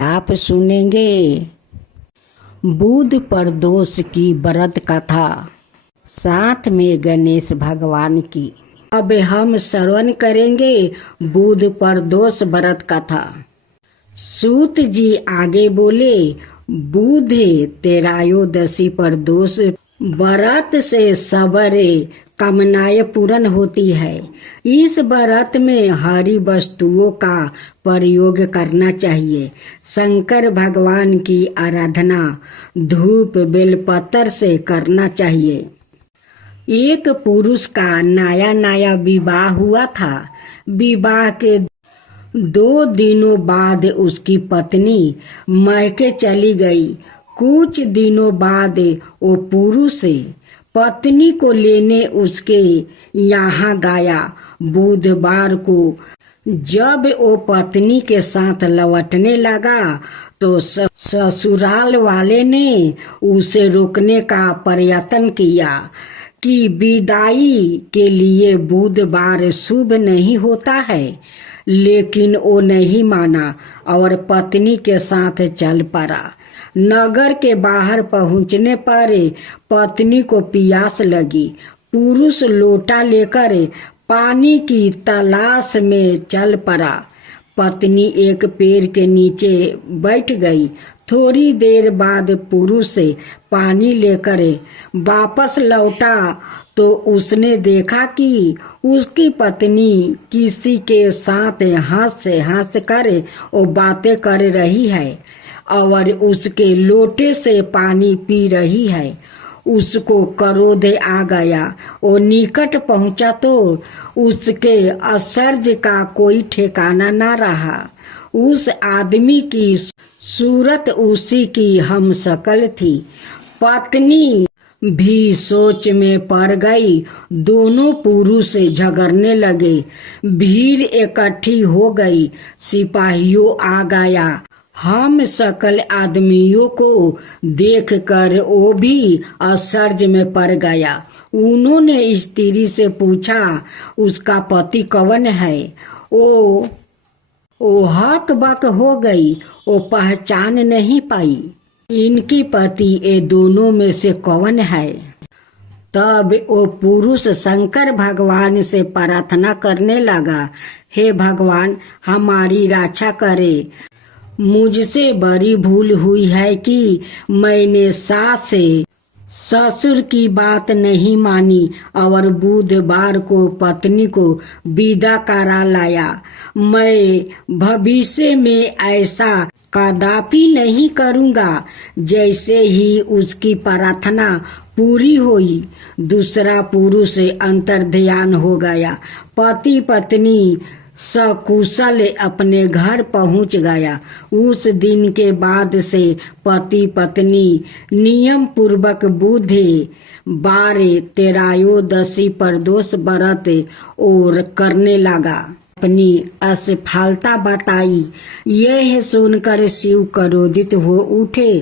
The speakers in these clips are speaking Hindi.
आप सुनेंगे बुध प्रदोष की व्रत कथा, साथ में गणेश भगवान की। अब हम श्रवण करेंगे बुध प्रदोष व्रत कथा। सूत जी आगे बोले, बुध तेरायोदशी प्रदोष व्रत से सबरे कामनाएं पूर्ण होती है। इस व्रत में हरी वस्तुओं का प्रयोग करना चाहिए। शंकर भगवान की आराधना धूप बेलपत्र से करना चाहिए। एक पुरुष का नया नया विवाह हुआ था। विवाह के 2 दिनों बाद उसकी पत्नी मैके चली गई। कुछ दिनों बाद वो पुरुष पत्नी को लेने उसके यहाँ गया। बुधवार को जब वो पत्नी के साथ लौटने लगा तो ससुराल वाले ने उसे रोकने का प्रयत्न किया कि विदाई के लिए बुधवार शुभ नहीं होता है, लेकिन वो नहीं माना और पत्नी के साथ चल पड़ा। नगर के बाहर पहुंचने पर पत्नी को प्यास लगी। पुरुष लोटा लेकर पानी की तलाश में चल पड़ा। पत्नी एक पेड़ के नीचे बैठ गई। थोड़ी देर बाद पुरुष पानी लेकर वापस लौटा तो उसने देखा कि उसकी पत्नी किसी के साथ हंस कर वो बातें कर रही है और उसके लोटे से पानी पी रही है। उसको क्रोध आ गया। वो निकट पहुंचा तो उसके आश्चर्य का कोई ठिकाना ना रहा। उस आदमी की सूरत उसी की हमशक्ल थी। पत्नी भी सोच में पड़ गई। दोनों पुरुष झगड़ने लगे। भीड़ इकट्ठी हो गई। सिपाहियों आ गया। हम सकल आदमियों को देखकर वो भी आश्चर्य में पड़ गया। उन्होंने स्त्री से पूछा, उसका पति कौन है? वो हक बक हो गई। वो पहचान नहीं पाई। इनकी पति ये दोनों में से कौन है? तब वो पुरुष शंकर भगवान से प्रार्थना करने लगा, हे भगवान, हमारी रक्षा करे। मुझसे बड़ी भूल हुई है कि मैंने सास ससुर की बात नहीं मानी और बुधवार को पत्नी को विदा करा लाया। मैं भविष्य में ऐसा कदापि नहीं करूँगा। जैसे ही उसकी प्रार्थना पूरी हुई, दूसरा पुरुष अंतर्ध्यान हो गया। पति पत्नी सकुशल अपने घर पहुंच गया। उस दिन के बाद से पति पत्नी नियम पूर्वक बुधवार तेरायोदशी प्रदोष व्रत और करने लगा। अपनी असफलता बताई। यह सुनकर शिव क्रोधित हो उठे।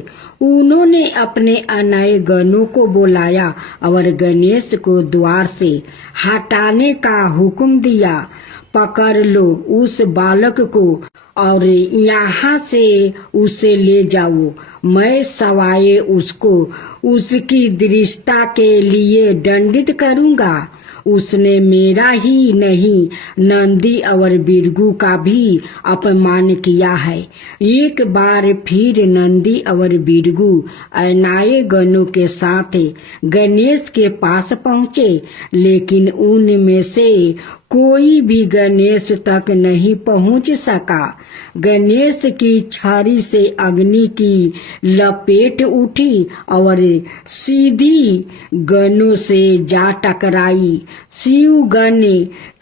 उन्होंने अपने अनय गणों को बुलाया और गणेश को द्वार से हटाने का हुक्म दिया। पकड़ लो उस बालक को और यहाँ से उसे ले जाओ। मैं सवाए उसको उसकी दृष्टा के लिए दंडित करूँगा। उसने मेरा ही नहीं, नंदी और बिरगू का भी अपमान किया है। एक बार फिर नंदी और बिरगू अनाए गणों के साथ गणेश के पास पहुँचे, लेकिन उनमें से कोई भी गणेश तक नहीं पहुंच सका। गणेश की छड़ी से अग्नि की लपेट उठी और सीधी गणों से जा टकराई। शिव गण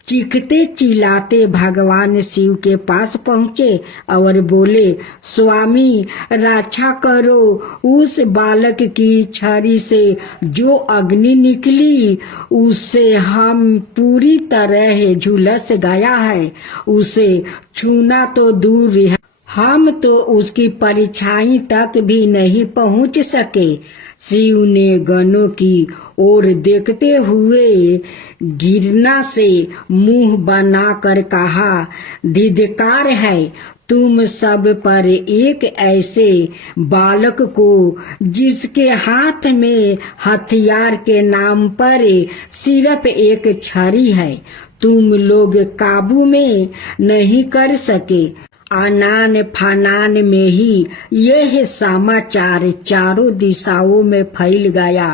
चीखते चिल्लाते भगवान शिव के पास पहुँचे और बोले, स्वामी रक्षा करो। उस बालक की छड़ी से जो अग्नि निकली उससे हम पूरी तरह झुलस गया है। उसे छूना तो दूर है, हम तो उसकी परछाई तक भी नहीं पहुंच सके। शिव ने गणों की ओर देखते हुए गिरना से मुंह बनाकर कहा, धिक्कार है तुम सब पर एक ऐसे बालक को जिसके हाथ में हथियार के नाम पर सिर्फ एक छड़ी है। तुम लोग काबू में नहीं कर सके। आनान फानान में ही यह समाचार चारों दिशाओं में फैल गया।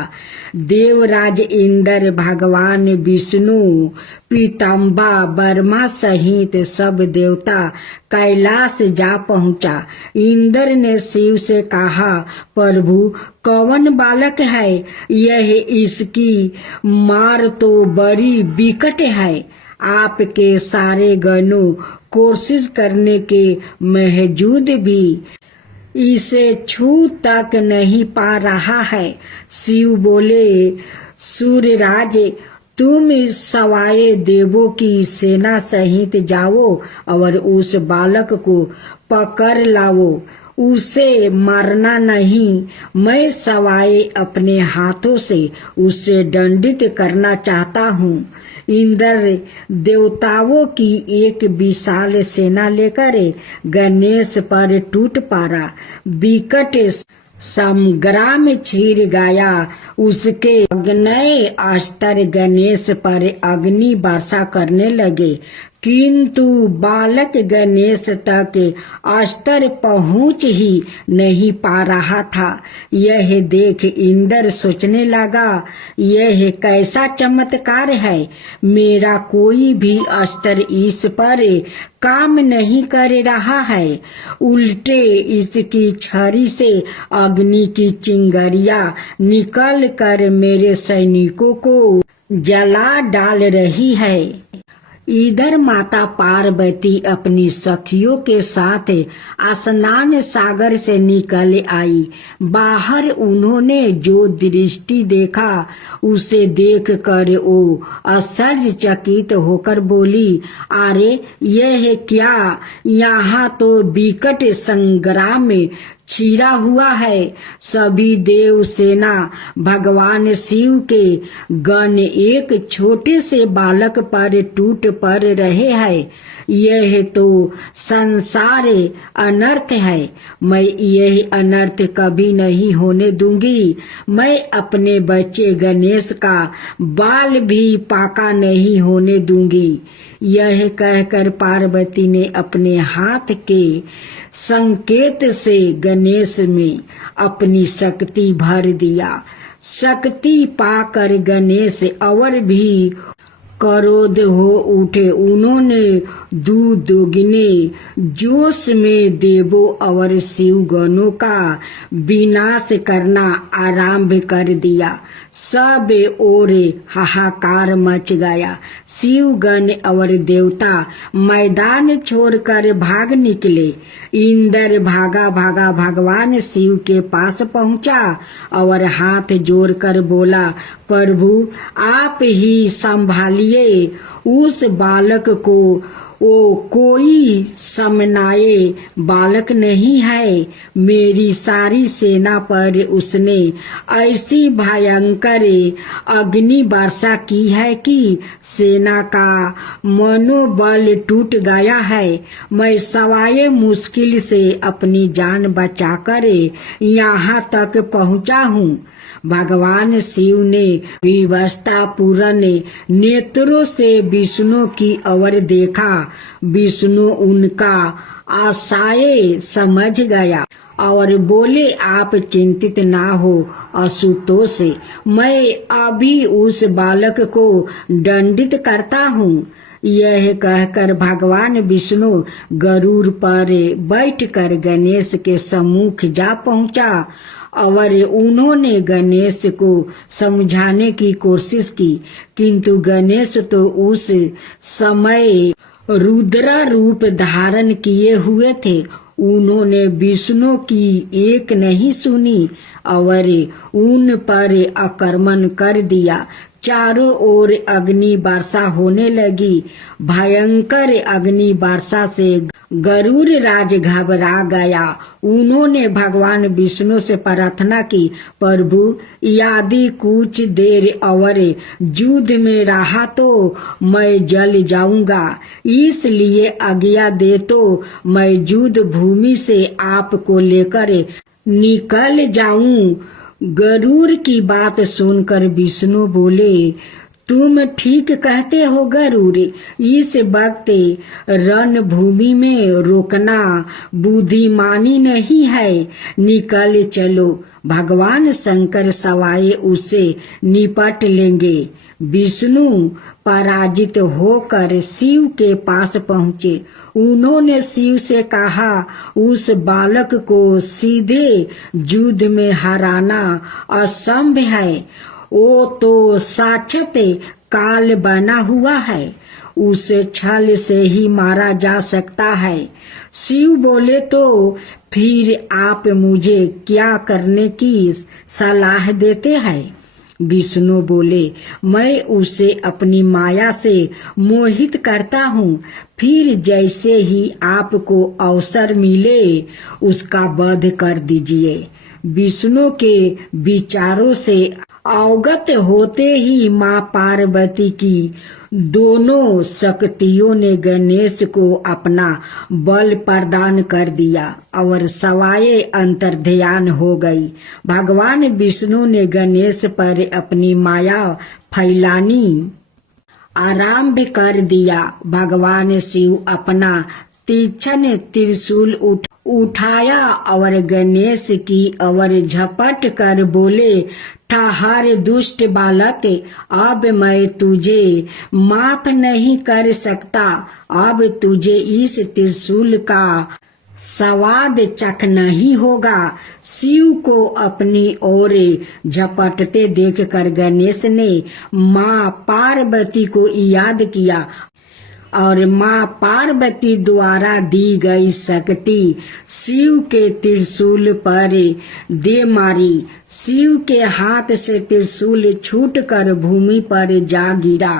देवराज इंद्र, भगवान विष्णु, पीताम्बा, ब्रह्मा सहित सब देवता कैलाश जा पहुंचा। इंद्र ने शिव से कहा, प्रभु कौन बालक है यह? इसकी मार तो बड़ी विकट है। आपके सारे गणों कोशिश करने के बावजूद भी इसे छू तक नहीं पा रहा है। शिव बोले, सूर्यराज तुम सवाए देवों की सेना सहित जाओ और उस बालक को पकड़ लाओ। उसे मारना नहीं, मैं सवाए अपने हाथों से उसे दंडित करना चाहता हूँ। इंद्र देवताओं की एक विशाल सेना लेकर गणेश पर टूट पड़ा। विकट संग्राम छिड़ गया। उसके अग्नेय अस्त्र गणेश पर अग्नि वर्षा करने लगे, किंतु बालक गणेश तक अस्त्र पहुंच ही नहीं पा रहा था। यह देख इंद्र सोचने लगा, यह कैसा चमत्कार है। मेरा कोई भी अस्त्र इस पर काम नहीं कर रहा है। उल्टे इसकी छड़ी से अग्नि की चिंगारियां निकल कर मेरे सैनिकों को जला डाल रही है। इधर माता पार्वती अपनी सखियों के साथ स्नान सागर से निकल आई। बाहर उन्होंने जो दृष्टि देखा उसे देखकर वो आश्चर्यचकित होकर बोली, अरे यह क्या? यहाँ तो विकट संग्राम छिड़ा हुआ है। सभी देव सेना भगवान शिव के गण एक छोटे से बालक पर टूट पड़ रहे हैं। यह तो संसार अनर्थ है। मैं यह अनर्थ कभी नहीं होने दूंगी। मैं अपने बच्चे गणेश का बाल भी पाका नहीं होने दूंगी। यह कहकर पार्वती ने अपने हाथ के संकेत से गणेश में अपनी शक्ति भर दिया। शक्ति पाकर गणेश और भी क्रोध हो उठे। उन्होंने दुगने जोश में देवों और शिव गणों का विनाश करना आरंभ कर दिया। सब ओर हाहाकार मच गया। शिव गण और देवता मैदान छोड़कर भाग निकले। इंद्र भागा भागा भगवान शिव के पास पहुंचा और हाथ जोड़कर बोला, प्रभु आप ही संभालिए उस बालक को। वो कोई समनाए बालक नहीं है। मेरी सारी सेना पर उसने ऐसी भयंकर अग्नि वर्षा की है कि सेना का मनोबल टूट गया है। मैं सवाए मुश्किल से अपनी जान बचाकर यहाँ तक पहुँचा हूँ। भगवान शिव ने विवशता पूर्ण नेत्रों से विष्णु की ओर देखा। विष्णु उनका आशय समझ गया और बोले, आप चिंतित ना हो असुतोष, मैं अभी उस बालक को दंडित करता हूँ। यह कहकर भगवान विष्णु गरुड़ पर बैठकर गणेश के सम्मुख जा पहुंचा और उन्होंने गणेश को समझाने की कोशिश की, किंतु गणेश तो उस समय रुद्र रूप धारण किए हुए थे। उन्होंने विष्णु की एक नहीं सुनी और उन पर आक्रमण कर दिया। चारों ओर अग्नि वर्षा होने लगी। भयंकर अग्नि वर्षा से गरुड़ राज घबरा गया। उन्होंने भगवान विष्णु से प्रार्थना की, प्रभु यदि कुछ देर और युद्ध में रहा तो मैं जल जाऊंगा, इसलिए आज्ञा दे तो मैं युद्ध भूमि से आपको लेकर निकल जाऊं। गरुड़ की बात सुनकर विष्णु बोले, तुम ठीक कहते हो गरुड़, इस वक्त रणभूमि में रोकना बुद्धिमानी नहीं है, निकल चलो, भगवान शंकर सवाए उससे निपट लेंगे। विष्णु पराजित होकर शिव के पास पहुँचे। उन्होंने शिव से कहा, उस बालक को सीधे युद्ध में हराना असंभव है, वो तो साक्षात काल बना हुआ है, उसे छल से ही मारा जा सकता है। शिव बोले, तो फिर आप मुझे क्या करने की सलाह देते हैं? विष्णु बोले, मैं उसे अपनी माया से मोहित करता हूँ, फिर जैसे ही आपको अवसर मिले उसका वध कर दीजिए। विष्णु के विचारों से अवगत होते ही माँ पार्वती की दोनों शक्तियों ने गणेश को अपना बल प्रदान कर दिया और सवाए अंतर्ध्यान हो गई। भगवान विष्णु ने गणेश पर अपनी माया फैलानी आरंभ कर दिया। भगवान शिव अपना तीक्ष्ण त्रिशूल उठाया और गणेश की ओर झपट कर बोले, ठहर दुष्ट बालक, अब मैं तुझे माफ नहीं कर सकता, अब तुझे इस त्रिशूल का स्वाद चखना ही होगा। शिव को अपनी ओर झपटते देखकर गणेश ने माँ पार्वती को याद किया और माँ पार्वती द्वारा दी गई शक्ति शिव के त्रिशूल पर दे मारी। शिव के हाथ से त्रिशूल छूटकर भूमि पर जा गिरा।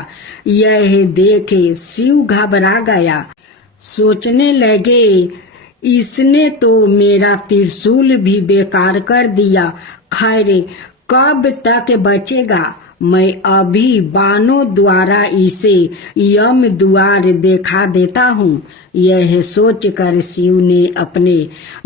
यह देखे शिव घबरा गया, सोचने लगे, इसने तो मेरा त्रिशूल भी बेकार कर दिया, खैर कब तक बचेगा। मैं अभी बाणों द्वारा इसे यम द्वार देखा देता हूँ। यह सोचकर शिव ने अपने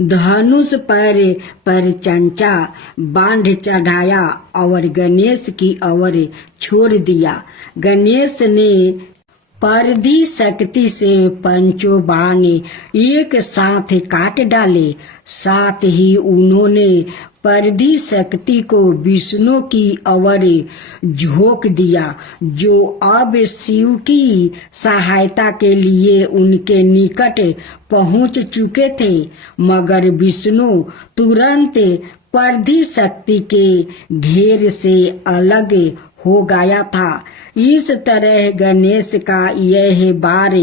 धनुष पर चंचा बांध चढ़ाया और गणेश की ओर छोड़ दिया। गणेश ने परधि शक्ति से पंचों बाण एक साथ काट डाले। साथ ही उन्होंने परधि शक्ति को विष्णु की ओर झोंक दिया, जो अब शिव की सहायता के लिए उनके निकट पहुंच चुके थे। मगर विष्णु तुरंत परधि शक्ति के घेर से अलग हो गया था। इस तरह गणेश का यह बार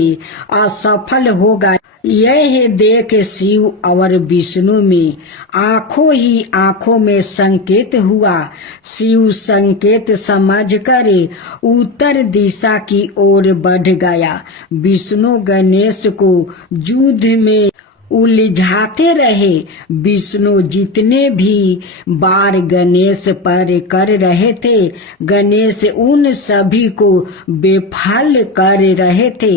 असफल हो गया। यह देख शिव और विष्णु में आंखों ही आंखों में संकेत हुआ। शिव संकेत समझकर उत्तर दिशा की ओर बढ़ गया। विष्णु गणेश को युद्ध में उलझाते रहे। विष्णु जितने भी बार गणेश पर कर रहे थे, गणेश उन सभी को बेफल कर रहे थे।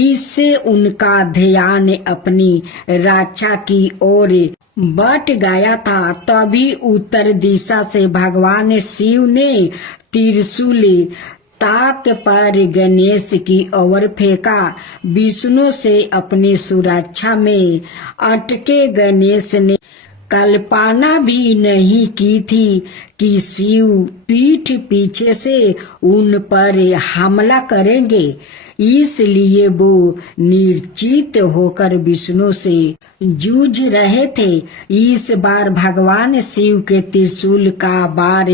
इससे उनका ध्यान अपनी रक्षा की ओर बट गया था। तभी उत्तर दिशा से भगवान शिव ने त्रिशूल ताक पर गणेश की ओर फेंका। विष्णु से अपनी सुरक्षा में अटके गणेश ने कल्पना भी नहीं की थी कि शिव पीठ पीछे से उन पर हमला करेंगे। इसलिए वो निर्चित होकर विष्णु से जूझ रहे थे। इस बार भगवान शिव के त्रिशूल का वार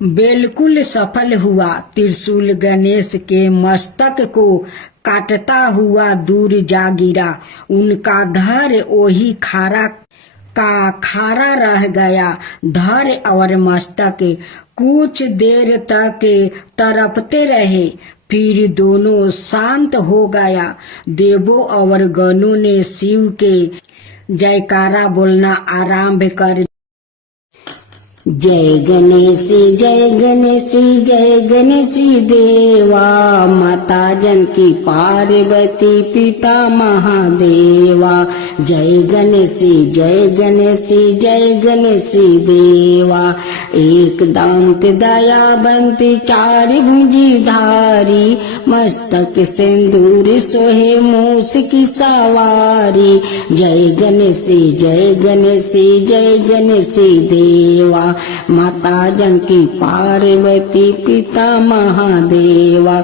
बिल्कुल सफल हुआ। त्रिशूल गणेश के मस्तक को काटता हुआ दूर जा गिरा। उनका धड़ वही खारा का खारा रह गया। धड़ और मस्तक कुछ देर तक तड़पते रहे, फिर दोनों शांत हो गया। देवों और गणों ने शिव के जयकारा बोलना आरंभ कर। जय गणेश जय गणेश जय गणेश देवा, माता जानकी पार्वती पिता महादेवा। जय गणेश जय गणेश जय गणेश देवा, एक दांत दयावंत चार भुजी धारी, मस्तक सिंदूर सोहे मूस की सवारी। जय गणेश जय गणेश जय गणेश देवा, माता जानकी पार्वती पिता महादेवा।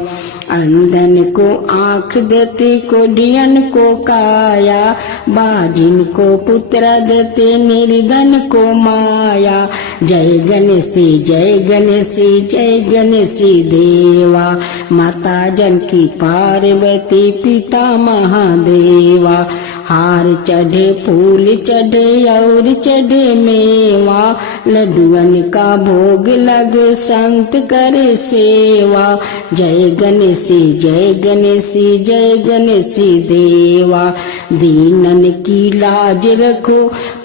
अंधन को आँख देते, कोढ़ियन को काया, बाजिन को पुत्र देते, निर्धन को माया। जय गणेश जय गणेश जय गणेश देवा, माता जानकी पार्वती पिता महादेवा। हार चढ़े फूल चढ़े और चढ़े मेवा, लड्डुअन का भोग लग संत करे सेवा। जय गणेश जय गणेश जय गणेश देवा, दीनन की लाज रखो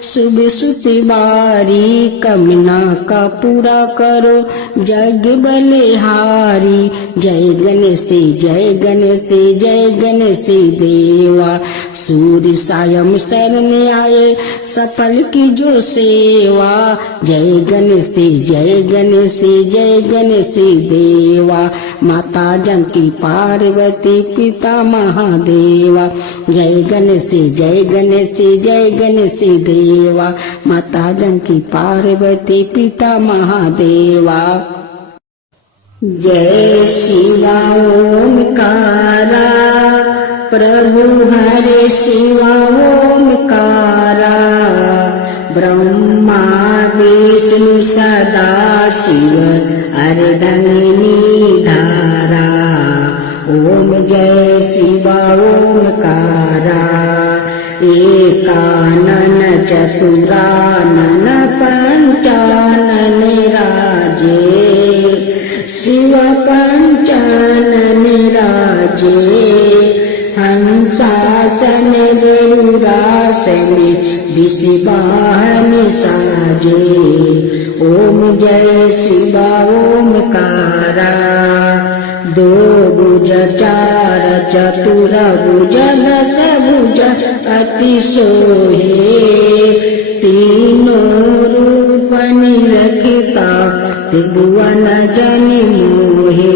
शुभ सुतिवारी, कमना का पूरा करो जग बलिहारी। जय गणेश जय गणेश जय गणेश देवा, सूर्य सायं शरण आए सफल की जो सेवा। जय गणेश जय गणेश जय गणेश देवा, माता जानकी पार्वती पिता महादेवा। जय गणेश जय गणेश जय गणेश देवा, माता जानकी पार्वती पिता महादेवा। जय शिवा ओमकारा, प्रभु हरे शिवा ओमकारा, ब्रह्मा विष्णु सदा शिव अर्धंगिनी धारा। ओम जय शिवा ओमकारा, एकानन चतुरानन पंचानन राजे, शिव पंचानन राजे। हंसासन गरुड़ासन विषवाहन साजे। ओम जय शिवा ओमकारा, दो भुज चार चतुर भुज दस भुज अति सोहे, तीनों रूप निरखता त्रिभुवन जन मोहे।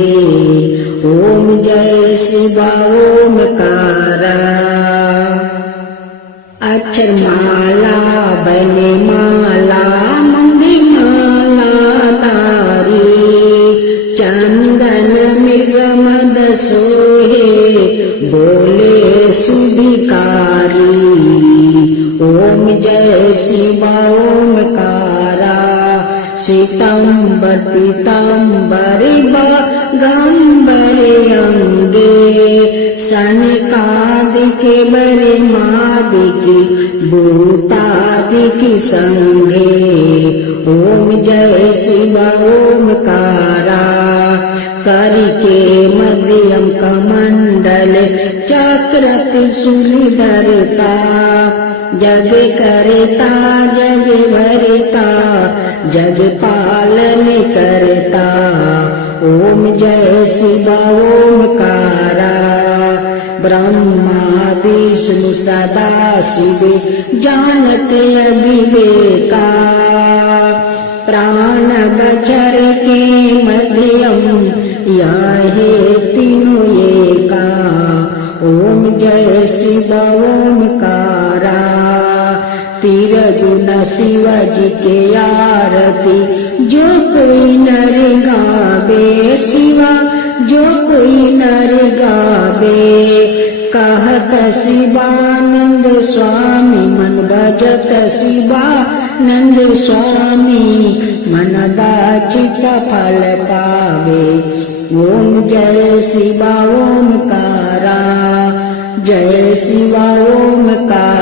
ओम जय शिवा ओमकारा, अक्षर माला बने माला मंगली माला तारी, चंदन मृग मद सोहे बोले सुधिकारी। ओम जय शिवा ओमकारा, श्वेतांबर पीतांबर बागंबर अंगे, सनकादिक बरे मादिक भूतादिक संगे। ओम जय शिवा ओमकारा, करके मध्यम कमंडल चक्र त्रिशूल धरता, जग करता जग भरता जग पालन करता। ओम जय शिवा ओमकारा, ब्रह्मा विष्णु सदा शिव जानते अविवेका, प्राण बचर के मध्यम याहे तीनों एका। ओम जय शिवा ओमकारा, तीर गुना शिवाजी के आरती जो कोई नर गावे, शिवा जो कोई नर गावे। कहत शिवानंद स्वामी मन भजत शिवानंद स्वामी, मन बाचित फल पावे। ओम जय शिवा ओमकारा, जय शिवा ओमकारा।